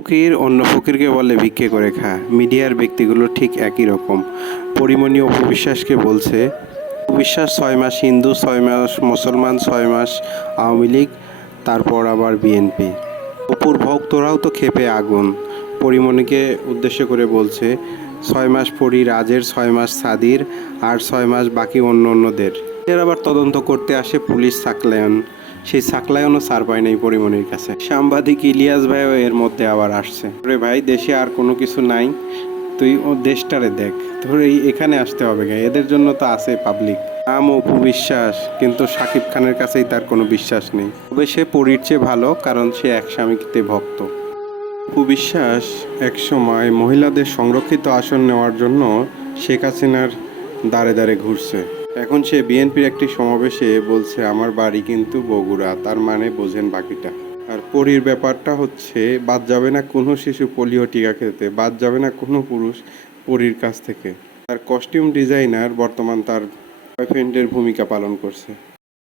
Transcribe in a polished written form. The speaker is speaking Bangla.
ফকির অন্য ফকিরকে বলে ভিক্ষে করে খা। মিডিয়ার ব্যক্তিগুলো ঠিক একই রকম। পরিমণি অপু বিশ্বাসকে বলছে, অপু বিশ্বাস 6 মাস হিন্দু, 6 মাস মুসলমান, 6 মাস আওয়ামী লীগ, তারপর আবার বিএনপি। অপুর ভক্তরাও তো ক্ষেপে আগুন। পরিমণিকে উদ্দেশ্য করে বলছে, 6 মাস পরি রাজের, 6 মাস সাদির, আর 6 মাস বাকি অন্য অন্যদের। এর আবার তদন্ত করতে আসে পুলিশ সাকলায়ন। সেই সাকলায়নও ছাড় পায় নাই পরিমণির কাছে। সাংবাদিক ইলিয়াস ভাইও এর মধ্যে আবার আসছে। রে ভাই, দেশে আর কোনো কিছু নাই, তুই ও দেশটারে দেখ, তোর এখানে আসতে হবে গে, এদের জন্য তো আছে পাবলিক। নাম অপু বিশ্বাস, কিন্তু শাকিব খানের কাছেই তার কোনো বিশ্বাস নেই। তবে সে পরীর চেয়ে ভালো, কারণ সে এক স্বামীতে ভক্ত। অপু বিশ্বাস একসময় মহিলাদের সংরক্ষিত আসন নেওয়ার জন্য শেখ হাসিনার দাঁড়ে দাঁড়ে ঘুরছে। এখন সে বিএনপির একটি সমাবেশে বলছে, আমার বাড়ি কিন্তু বগুড়া। তার মানে বোঝেন বাকিটা। আর পরীর ব্যাপারটা হচ্ছে, বাদ যাবে না কোনো শিশু পোলিও টিকা খেতে, বাদ যাবে না কোনো পুরুষ পরীর কাছ থেকে। তার কস্টিউম ডিজাইনার বর্তমান তার বয়ফ্রেন্ডের ভূমিকা পালন করছে।